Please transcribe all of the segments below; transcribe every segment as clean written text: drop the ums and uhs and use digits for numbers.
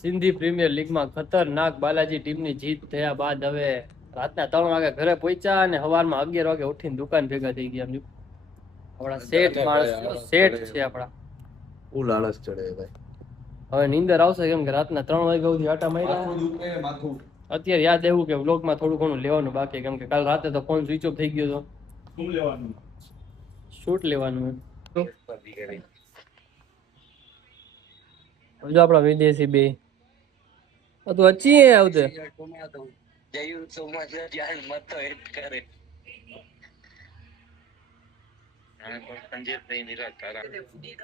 Sindhi premier લીગમાં ખતરનાક બાલાજી ટીમની જીત થયા બાદ હવે રાતના 3 વાગે ઘરે પહોંચ્યા અને સવારમાં 11 વાગે ઉઠીને દુકાન ભેગા થઈ ગયા. આપણા શેઠ માણસ શેઠ છે આપણા. ફૂલ આળસ ચડે ભાઈ. હવે નીંદર આવશે કેમ કે રાતના 3 વાગ્યા સુધી આટા માર્યા. અત્યારે યાદ એવું કે વ્લોગમાં થોડું ઘણું લેવાનું બાકી કેમ કે કાલ રાતે તો ફોન સ્વિચ ઓફ થઈ ગયો હતો. શું લેવાનું? શૂટ લેવાનું. જો આપણા વિદેશી બે તો અચી આવતે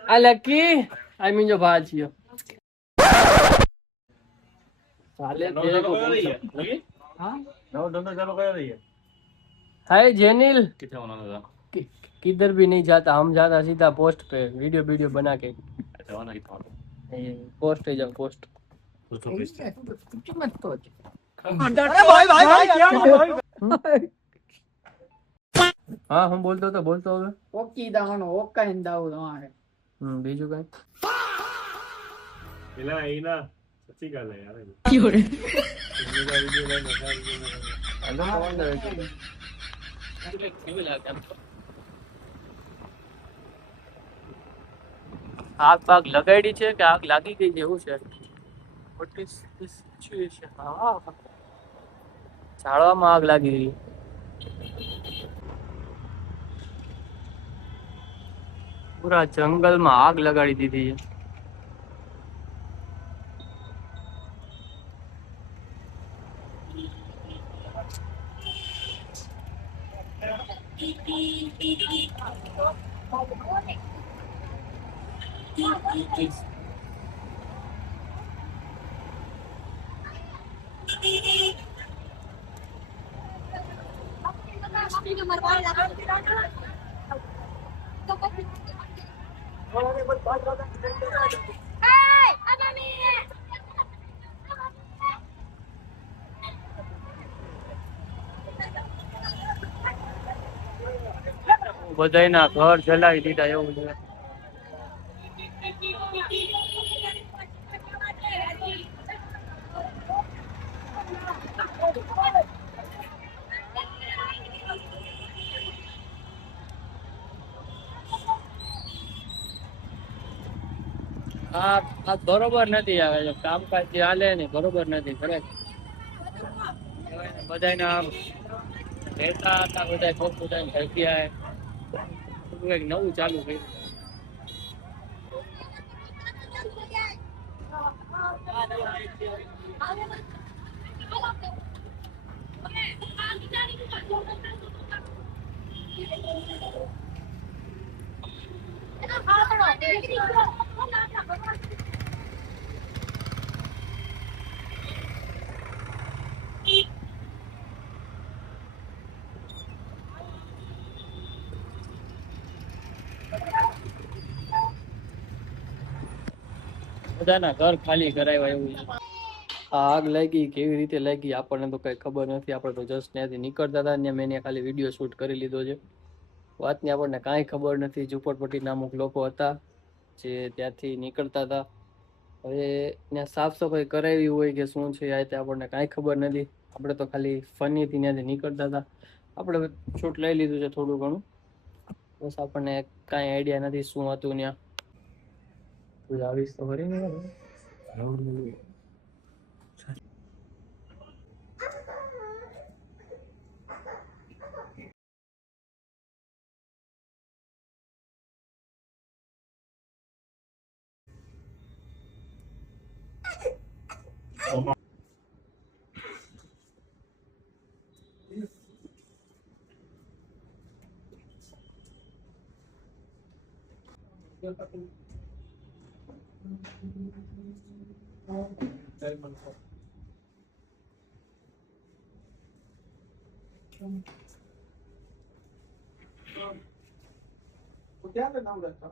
આ લકી આઈ મીન જો ભાજીયો ચાલે तेरे को हां नव धंधा चालू कर रही है. हाय जेनिल किथे होना था? किधर भी नहीं जाता, हम जाता सीधा पोस्ट पे वीडियो बना के. अच्छा होना कितना पोस्ट है जब पोस्ट मत तो अरे भाई क्या भाई. हाँ हम बोलते हो હવે ઓકી દાવાનો ઓકા હિંદાવ તમારે બીજું કઈ એલા એના સચ્ચી ગાલ હે યાર ક્યો રે આગ પાગ લગાડી છે કે આગ લાગી ગઈ છે એવું છે. What is this situation? હા ઝાડવામાં આગ લાગી ગઈ. પૂરા જંગલમાં આગ લગાડી દીધી છે. બધાયના ઘર જલાવી દીધા એવું છે. આ બરોબર નથી. આવે કામકાજ જે હાલે ને બરોબર નથી. ખરેખર બધાયના રહેતા હતા બધા પોતપોતાની જગ્યાએ કંઈક નવું ચાલુ કર્યું. બધાના ઘર ખાલી કરાવ્યા એવું છે. આગ લાગી કેવી રીતે લાગી આપણને તો કઈ ખબર નથી. આપણે તો જસ્ટ ત્યાંથી નીકળતા હતા ને મેં ખાલી વિડીયો શૂટ કરી લીધો છે. વાતની આપણને કાંઈ ખબર નથી. ઝુંપડપટ્ટીના અમુક લોકો હતા જે ત્યાંથી નીકળતા હતા. હવે ત્યાં સાફ સફાઈ કરાવી હોય કે શું છે આ તે આપણને કાંઈ ખબર નથી. આપણે તો ખાલી ફનીથી ત્યાંથી નીકળતા હતા. આપણે શૂટ લઈ લીધું છે થોડું ઘણું. બસ આપણને કાંઈ આઈડિયા નથી શું હતું ત્યાં. તું આવીશ તો ખરી ને क्या नाम रखा